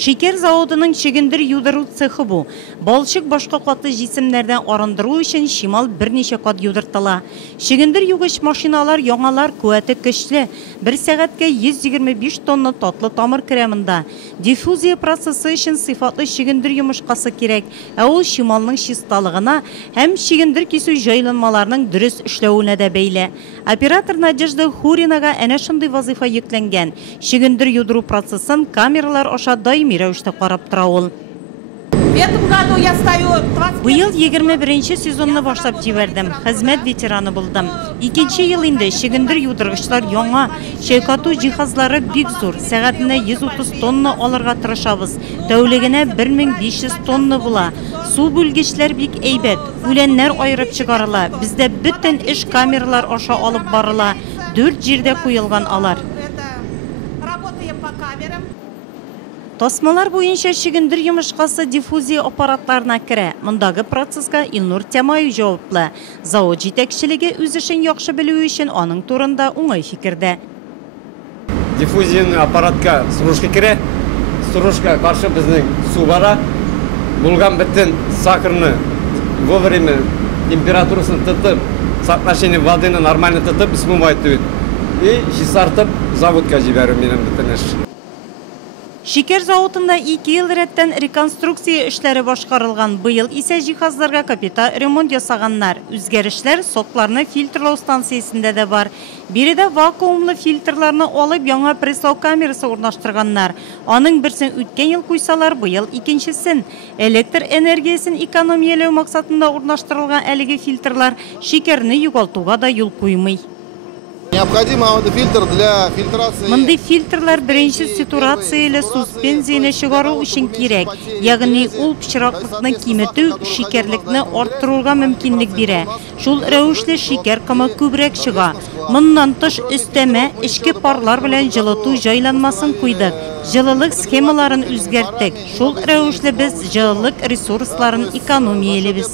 Шекер заводының шигендер юдыру цехы бу. Балшык башка каты жисемнәрдән арындыру өчен шимал берничә кат юдыртыла. Шигендер югыч машиналар яңалар куәте көчле. 1 сәгатькә 125 тонна татлы тамыр кремында. Диффузия процессы өчен сыйфатлы шигендер йомышкасы кирәк. Ә ул шималның чисталыгына һәм шигендер кисү җайланмаларының дөрес эшләвенә дә бәйле. Оператор Надежда Хуринага әнә шундый вазифа йөкләнгән. Шигендер юдыру процессын камералар аша даими рәвештә карап тора ул. Быел 21-нче сезонны башлап җибәрдем. Хезмәт ветераны булдым. 2нче ел инде шигендер юдыргычлар яңа, чайкату җиһазлары бик зур. Сәгатенә 130 тонна алырга тырышабыз. Тәүлегенә 1500 тонна була. Су бүлгечләр бик әйбәт. Үләннәр айырып чыгарыла. Бездә бөтен эш камералар аша алып барыла. 4 җирдә куелган алар. Тасмалар буенча шигендер йомышкасы диффузия аппаратларына керә. Мондагы процесска Илнур Тямаев җаваплы. Завод җитәкчелеге үз эшен яхшы белү өчен аның турында уңай фикердә. Диффузияны аппаратка стружка керә. Стружка каршы безнең су бара. Булган бөтен сахарны вовремя температурасын тотып, соотношение воды нормально тотып, смывать и чистартып заводка җибәрү минем бөтен эш. Шикер заводында 2 ел рәттән реконструкция эшләре башкарылган. Быел исә җиһазларга капиталь ремонт ясаганнар. Үзгәрешләр сокларны фильтрлау станциясендә дә бар. Биредә вакуумлы фильтрларны алып яңа прессау камерасы урнаштырганнар. Аның берсен үткән ел куйсалар, быел икенчесен. Электр энергиясен экономияләү максатында урнаштырылган әлеге фильтрлар шикерне югалтуга да юл куймый. Необходимо фильтр для фильтрации. Мондый фильтрлар беренче сатурацияле суспензияне чыгару өчен кирәк. Ягъни ул пычраклыкны киметү, шикерлекне арттыруга мөмкинлек бирә. Шул рәвешле шикер комы күбрәк чыга. Моннан тыш өстәмә эчке парлар белән җылыту җайланмасын куйдык. Җылылык схемаларын үзгәрттек. Шул рәвешле без җылылык ресурсларын экономиялебез.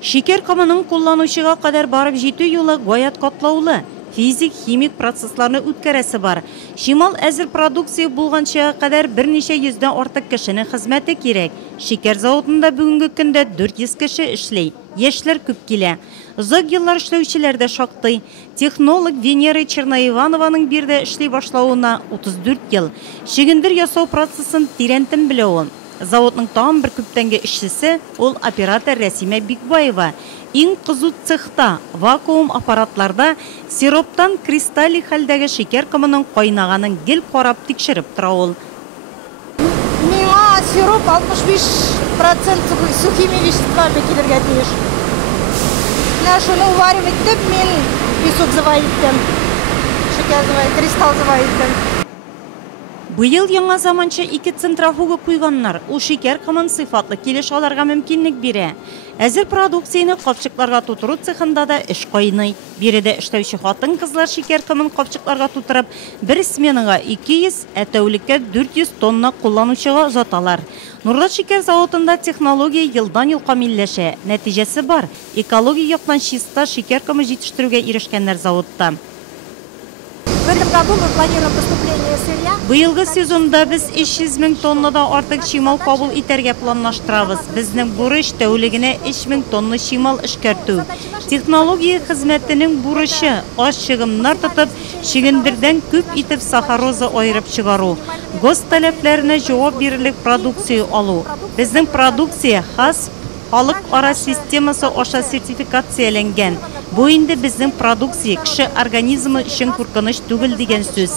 Шикер комының кулланучыга кадәр барып җитү юлы гаять катлаулы. Физик, химик процессларны үткәрәсе бар. Шимал әзер продукция булганчага кадәр берничә йөздән артык кешенең хезмәте кирәк. Шикер заводында бүгенге көндә 400 кеше эшли. Яшьләр күп килә. Озак еллар эшләүчеләр дә шактый. Технолог Венера Черноиванованың бирдә эшли башлауына 34 ел. Шигендер ясау процессын тирәнтен белә ул. Заводның тагын бер күптәнге эшчесе ул оператор Рәсимә Бикбаева. Иң кызу цехта вакуум аппаратларда сироптан кристаллик хәлдәге шикер комының кайнаганын гел карап тикшереп тора ул. Миңа сироп 65% сухими веществами килергә тиеш. Менә шуны варим итеп, мин песок завай иттем. Шикәр завай, кристалл завай иттем. Быел яңа заманча 2 центрафуга куйганнар. Ул шикер комын сыйфатлы килеш аларга мөмкинлек бирә. Әзер продукцияны капчыкларга тутыру цехында да эш кайный. Биредә эшләүче хатын-кызлар шикер комын капчыкларга тутырып, бер сменага 200, ә тәүлеккә 400 тонна кулланучыга озаталар. Нурлат шикер заводында технология елдан-ел камилләшә. Нәтиҗәсе бар. Экология яктан чиста шикер комы җитештерүгә ирешкәннәр заводта. В этом году мы планируем поступление сырья. Быелгы сезонда без 300 мең тоннадан артык шимал кабул итәргә планлаштырабыз. Безнең бурыч тәүлегенә 3000 тонна шимал эшкәртү. Технология хезмәтенең бурычы аз чыгымнар тотып, шигендердән күп итеп сахароза айырып чыгару. Гос таләпләренә җавап бирерлек продукция алу. Безнең продукция хас халык ара системасы аша сертификацияләнгән. Бу инде безнең продукция кеше организмы өчен куркыныч түгел дигән сүз.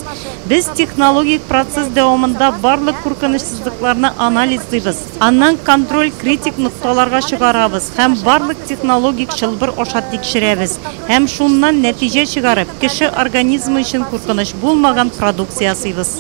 Без технологик процесс дәвамында барлык куркынычсызлыкларны анализлыйбыз. Аннан контроль критик нукталарга чыгарабыз һәм барлык технологик чылбыр аша тикшерәбез. Һәм шуннан нәтиҗә чыгарып, кеше организмы өчен куркыныч булмаган продукция ясыйбыз.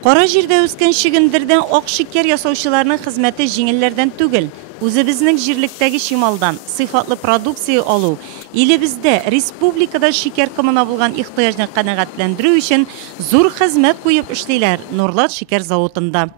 Кара җирдә үскән шигендердән ак шикер ясаучыларның хезмәте җиңелләрдән түгел. Үзебезнең җирлектәге шималдан сыйфатлы продукция алу, илебездә, республикада шикер комына булган ихтыяҗны канәгатьләндерү өчен зур хезмәт куеп эшлиләр Нурлат шикер заводында.